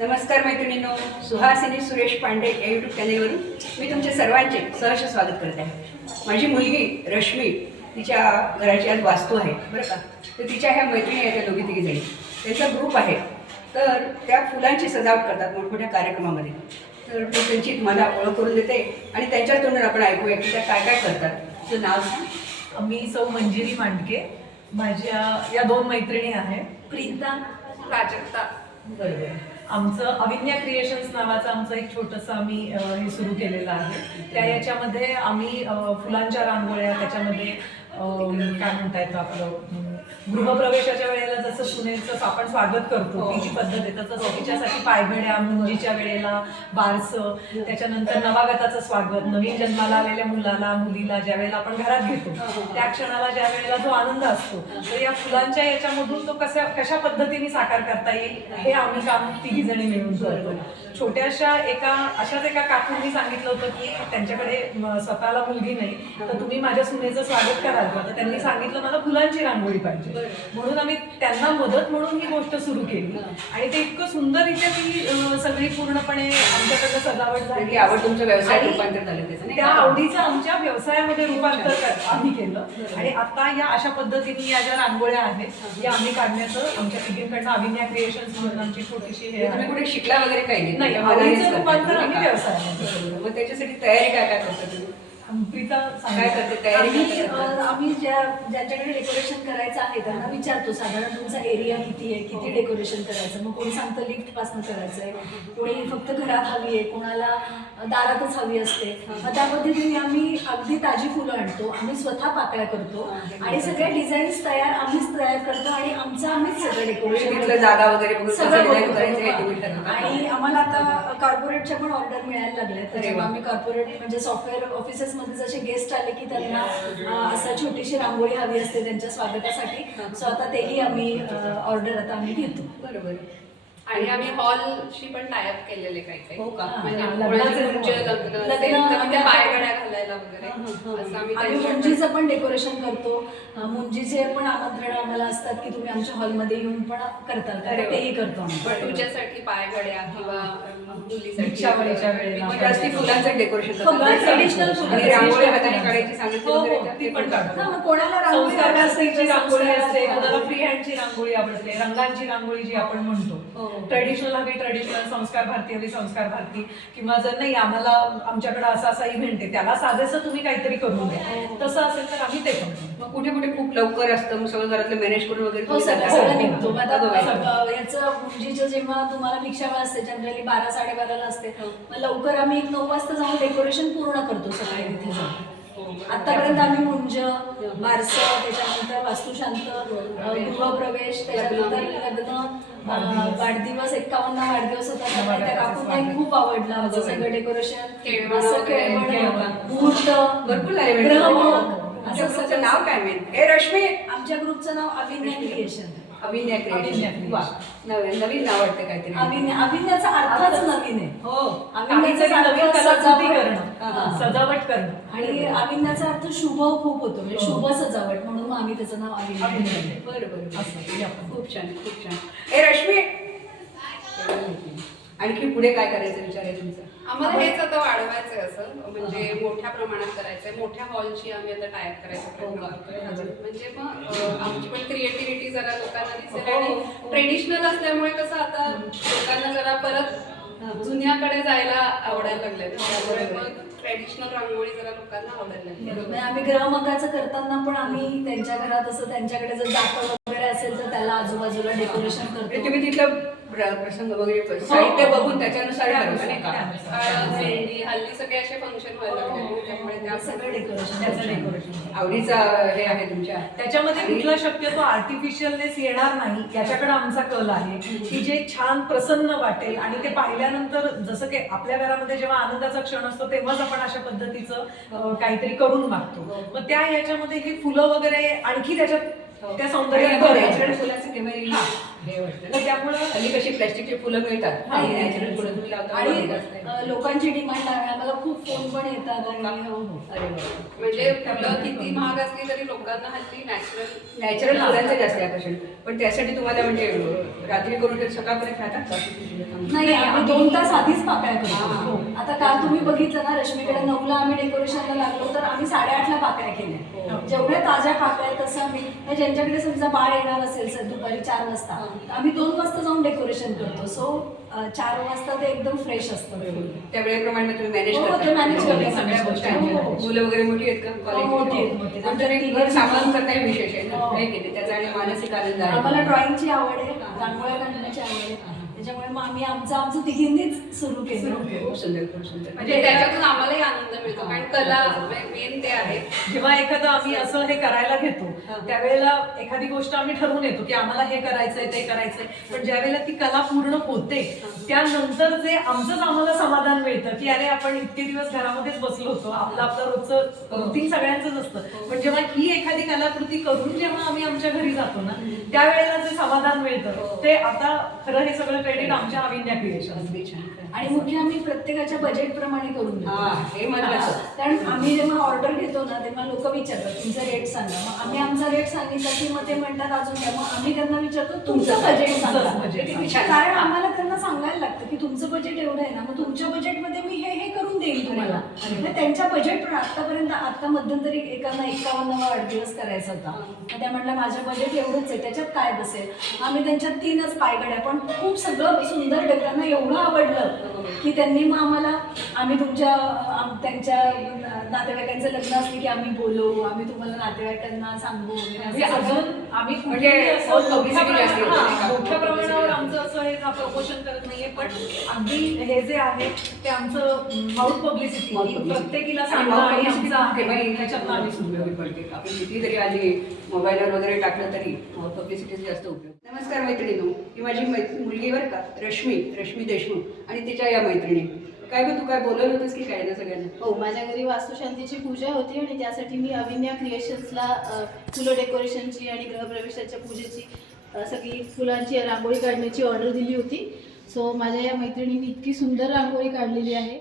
नमस्कार मैत्रिणींनो, सुहासिनी सुरेश पांडे या यूट्यूब चॅनेलवरून मी तुमचे सर्वांचे सहर्ष स्वागत करत आहे. माझी मुलगी रश्मी, तिच्या घराची आज वास्तू आहे बरं का. तर तिच्या ह्या मैत्रिणी आहेत, त्या दोघी तिघी जणी, त्यांचा ग्रुप आहे. तर त्या फुलांची सजावट करतात मोठमोठ्या कार्यक्रमामध्ये. तर मी त्यांची तुम्हाला ओळख करून देते आणि त्यांच्या तोंडून आपण ऐकूया की त्या काय काय करतात. तुझं नाव सांग. मी सौ मंजिरी मांडके. माझ्या या दोन मैत्रिणी आहेत, प्रीता, प्राजक्ता. बरोबर. आमचं अविन्या क्रिएशन्स नावाचं आमचं एक छोटंसं आम्ही हे सुरू केलेलं आहे. त्या याच्यामध्ये आम्ही फुलांच्या रांगोळ्या, त्याच्यामध्ये काय म्हणता येतं आपलं गृहप्रवेशाच्या वेळेला जसं सुनेचं आपण स्वागत करतो ती जी पद्धत आहे तसं तिच्यासाठी पायघड्या, मुंजीच्या वेळेला बारसं, त्याच्यानंतर नवागताचं स्वागत, नवीन जन्माला आलेल्या मुलाला मुलीला ज्या वेळेला आपण घरात घेतो त्या क्षणाला ज्या वेळेला जो आनंद असतो, तर या फुलांच्या याच्यामधून तो कशा पद्धतीने साकार करता येईल हे आम्ही काम तिघी जणी मिळून करतो. छोट्याशा अशाच एका काकूंनी सांगितलं होतं की त्यांच्याकडे स्वतःला मुलगी नाही, तर तुम्ही माझ्या सुनेचं स्वागत कराल का. तर त्यांनी सांगितलं मला फुलांची रांगोळी पाहिजे, म्हणून आम्ही त्यांना मदत म्हणून ही गोष्ट सुरू केली. आणि ते इतकं सुंदररित्या ती सगळी पूर्णपणे आमच्याकडे सजावट झाली. आवड तुमच्या व्यवसायात रूपांतर झालं त्याचं, त्या आवडीचं आमच्या व्यवसायामध्ये रूपांतर आम्ही केलं. आणि आता या अशा पद्धतीने या ज्या रांगोळ्या आहेत या आम्ही काढण्याचं आमच्या तिघींकडनं अविन्या क्रिएशन्स म्हणून आमची छोटीशी हे तुम्ही कुठे शिकला वगैरे काही नाही, आवडीचं रूपांतर आम्ही व्यवसायामध्ये. मग त्याच्यासाठी तयारी काय काय करता तुम्ही? प्रीता काय करते तयारी? आम्ही ज्यांच्याकडे डेकोरेशन करायचं आहे त्यांना विचारतो साधारण तुमचा एरिया किती आहे, किती डेकोरेशन करायचं. मग कोणी सांगतं लिफ्ट पासून करायचं आहे, कोणी फक्त घरात हवी आहे, कोणाला दारातच हवी असते. मग त्या पद्धतीने आम्ही अगदी ताजी फुलं आणतो, आम्ही स्वतः पाकळ्या करतो आणि सगळ्या डिझाईन्स आम्हीच तयार करतो आणि आम्हीच सगळं डेकोरेशन, जागा वगैरे सगळं करायचं. आणि आम्हाला आता कॉर्पोरेटच्या पण ऑर्डर मिळायला लागल्या. त्याच्यामुळे आम्ही कॉर्पोरेट म्हणजे सॉफ्टवेअर ऑफिसेस मध्ये जसे गेस्ट आले की त्यांना असं छोटीशी रांगोळी हवी असते त्यांच्या स्वागतासाठी, सो आता तेही आम्ही ऑर्डर आता आम्ही घेतो. बरोबर. आणि आम्ही हॉलशी पण टायअप केलेले काही हो का? म्हणजे लग्नाचे कोणाचे लग्न असेल तर म्हणजे पायघड्या घालायला वगैरे असं आम्ही मुंजीचं पण डेकोरेशन करतो. मुंजीचे पण आमंत्रण आम्हाला असतात की तुम्ही आमच्या हॉलमध्ये येऊन पण करताल का, तेही करतो आम्ही. तुझ्यासाठी पायघड्या किंवा मुलीसाठी दीक्षावळीच्या वेळेला जास्ती फुलांचं डेकोरेशन ट्रेडिशनल आणि रांगोळी हाताने काढायची सांगितली हो, वगैरे हो, तर ती पण काढतो. मग कोणाला रांगोळी संस्कार आवडते, ची रांगोळी असते, संस्कार कोणाला फ्री हँडची रांगोळी आवडते, रंगांची रांगोळी जी आपण म्हणतो, ट्रेडिशनल हवी ट्रेडिशनल, संस्कार भारती हवी संस्कार भारती, किंवा जर नाही आम्हाला आमच्याकडे असा इव्हेंट आहे त्याला साधेसं तुम्ही काहीतरी करून द्या तसं असेल तर आम्ही ते करतो. मग कुठे कुठे खूप लवकर असतं, मग सगळं घरातलं मॅनेज करून वगैरे हो, तुम्ही सगळं जाता. निघतो. मग आता बरोबर. याचं मुंजीचं जेव्हा तुम्हाला भिक्षा वेळ असते जनरली 12-12:30 असते, मग लवकर आम्ही 9 वाजता जाऊन डेकोरेशन पूर्ण करतो सकाळी तिथे जाऊन. आतापर्यंत आम्ही मुंज, बारसं, त्याच्यानंतर वास्तुशांत, गृहप्रवेश, त्याच्यानंतर लग्न, वाढदिवस, 51 वाढदिवस होता त्या काकूंनाही खूप आवडलं आमचं सगळं डेकोरेशन. असं केळवण, मुहूर्त, भरपूर झाले ग्रहमोहक, असं असं सगळं नाव काय मेन? हे रश्मी आमच्या ग्रुपचं नाव अविन्या क्रिएशन. अविन्या क्रिएशन. Creation. वा, नवीन नाव वाटतं काहीतरी. अविन्याचा अर्थच नवीन आहे. हो, अविन्याचा काहीतरी नवीन अर्थ कलाकृती सजावट. करणं, सजावट करणं. आणि अविन्याचा अर्थ शुभ खूप होतो, म्हणजे शुभ सजावट, म्हणून मग आम्ही त्याचं नाव अविन्या अविन्या. ठेवलं. बरोबर. असं हे आपण. खूप छान, खूप छान. हे रश्मी, आणखी पुढे काय करायचं विचार आहे तुमचा? आम्हाला हेच आता वाढवायचंय, असं म्हणजे मोठ्या प्रमाणात करायचंय. मोठ्या हॉलची आम्ही आता टायअप करायचा प्रयत्न करतोय अजून. म्हणजे मग आमची पण क्रिएटिव्हिटी जरा लोकांना दिसेल. आणि ट्रेडिशनल असल्यामुळे कसं आता लोकांना जरा परत जुन्याकडे जायला आवडायला लागलंय, त्यामुळे मग ट्रेडिशनल रांगोळी जरा लोकांना आवडायला लागली. म्हणजे आम्ही ग्रहमगाचं करताना पण आम्ही त्यांच्या घरात असं त्यांच्याकडे जर जातं वगैरे असेल तर त्याला आजूबाजूला डेकोरेशन म्हणजे करतो. तुम्ही तिथलं प्रसंग वगैरे साहित्य बघून त्याच्यानुसार ठरवता नाही का? मेहंदी, हल्ली सगळे असे फंक्शन व्हायला लागले, त्यामुळे त्या सगळं डेकोरेशन त्याचं डेकोरेशन आवडीचा हे आहे तुमच्या. त्याच्यामध्ये कुठला शक्यतो आर्टिफिशियलनेस येणार नाही याच्याकडे आमचा कल आहे की जे छान प्रसन्न वाटेल. आणि ते पाहिल्यानंतर जसं की आपल्या घरामध्ये जेव्हा आनंदाचा क्षण असतो तेव्हाच आपण अशा पद्धतीचं काहीतरी करून मागतो. मग त्या याच्यामध्ये हे फुलं वगैरे आणखी त्याच्यात त्या सौंदर्यात भर येईल. फुलाचं हे वाटतं तर त्यामुळं हल्ली कशी प्लॅस्टिकची फुलं मिळतात नाही, नॅचरल फुलं तुम्ही लावता आणि बघितलं असेल. लोकांची डिमांड आहे आम्हाला खूप फोन पण येतात आणि हो हो अरे वा. म्हणजे फुलं किती महाग असली तरी लोकांना हल्ली नॅचरल नॅचरल फुलांचं जास्त आकर्षण पण त्यासाठी तुम्हाला म्हणजे रात्री करून ते सकाळपर्यंत राहतात का? नाही आम्ही 2 तास आधीच पाकळ्या करतो हा. हो. आता काल तुम्ही बघितलं ना रश्मीकडे 9ला आम्ही डेकोरेशनला लागलो तर आम्ही 8:30ला पाकळ्या केल्या जेवढ्या ताज्या पाकळ्या तसं आम्ही ज्यांच्याकडे समजा बाळ येणार असेल सर दुपारी 4 वाजता आम्ही 2 वाजता जाऊन डेकोरेशन करतो सो 4 वाजता ते एकदम फ्रेश असतं त्या वेळेप्रमाणे तुम्ही मॅनेज हो, करता ते manage करतो. सगळ्या गोष्टी हो, हो. मुलं वगैरे मोठी आहेत का मोठी आहेत, मोठी आहेत. आमच्या आमच्या घर सांभाळून करता हे विशेष आहे ना हो. नाही की त्याचा आणि मानसिक आनंद आम्हाला आहे ड्रॉइंगची आवड आहे रांगोळ्या काढण्याची आवड आहे त्याच्यामुळे मग आम्ही आमचं तिघींनीच सुरू केलं खूप सुंदर खूप सुंदर म्हणजे त्याच्यातून आम्हालाही आनंद मिळतो कारण कला मेन ते आहे. जेव्हा एखादं आम्ही असं हे करायला घेतो त्यावेळेला एखादी गोष्ट आम्ही ठरवून येतो की आम्हाला हे करायचंय ते करायचंय पण ज्या वेळेला ती कला पूर्ण होते त्यानंतर जे आमचंच आम्हाला समाधान मिळतं की अरे आपण इतके दिवस घरामध्येच बसलो होतो आपलं रोजचं रुटीन सगळ्यांचंच असतं पण जेव्हा ही एखादी कलाकृती करून जेव्हा आम्ही आमच्या घरी जातो ना त्यावेळेला जे समाधान मिळतं ते आता खरं हे सगळं क्रेडिट आमच्या अविन्या क्रिएशन अगदी छान आणि मुख्य आम्ही प्रत्येकाच्या बजेट प्रमाणे करून देतो. हा, हे महत्त्वाचं. कारण आम्ही जेव्हा ऑर्डर घेतो ना तेव्हा लोक विचारतात तुमचा रेट सांगा मग आम्ही आमचा रेट सांगितला की मग ते म्हणतात अजून द्या मग आम्ही त्यांना विचारतो तुमचं बजेट सांगा budget किती छान. कारण आम्हाला त्यांना सांगायला लागतं की तुमचं बजेट एवढं आहे ना मग तुमच्या बजेटमध्ये मी हे करून देईन तुम्हाला मग त्यांच्या बजेट आतापर्यंत आता मध्यंतरी एकांना 51 वाढदिवस करायचा होता मग त्या म्हटलं माझं बजेट एवढंच आहे त्याच्यात काय बसेल आम्ही त्यांच्यात 3च पायगड्या पण खूप सगळं सुंदर त्यांना एवढं आवडलं की त्यांनी मग आम्हाला आम्ही त्यांच्या नातेवाईकांचं लग्न असले की आम्ही बोलवू आम्ही तुम्हाला नातेवाईकांना सांगू वगैरे म्हणजे असं अजून सगळं. आम्ही म्हणजे असं publicity जास्त होते, नाही का? मोठ्या प्रमाणावर आमचं असं हे प्रमोशन करत नाहीये पण अगदी हे जे आहे ते आमचं माउथ पब्लिसिटी प्रत्येकीला सांगणं आणि आमचं आहे त्याच्यातनं आम्ही सुरू उपयोगी पडते आपण किती जरी आली मोबाईलवर वगैरे टाकलं तरी पब्लिसिटी जास्त उपयोग. नमस्कार मैत्रिणींनो, ही माझी मुलगी बरं का रश्मी देशमुख आणि तिच्या या मैत्रिणी काय गं तू काय बोलवलं होतंस की काय ना सगळ्यांना? हो माझ्या घरी वास्तुशांतीची पूजा होती आणि त्यासाठी मी अविन्या क्रिएशन्सला फुलं डेकोरेशनची आणि गृहप्रवेशाच्या पूजेची सगळी फुलांची रांगोळी काढण्याची ऑर्डर दिली होती. सो माझ्या या मैत्रिणींनी इतकी सुंदर रांगोळी काढलेली आहे.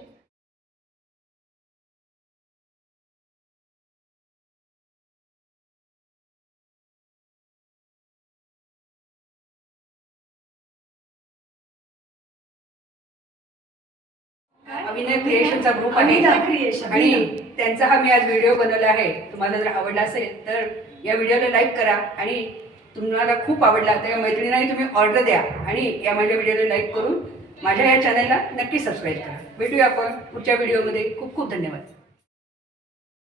अविनय क्रिएशनचा ग्रुप आहे अविनय क्रिएशन. आणि त्यांचा हा मी आज व्हिडिओ बनवला आहे. तुम्हाला जर आवडला असेल तर या व्हिडिओला लाईक करा आणि तुम्हाला खूप आवडला तर या मैत्रिणींनाही तुम्ही ऑर्डर द्या आणि या माझ्या व्हिडिओला लाईक करून माझ्या या चॅनलला नक्की सबस्क्राईब करा. भेटूया आपण पुढच्या व्हिडिओमध्ये. खूप खूप धन्यवाद.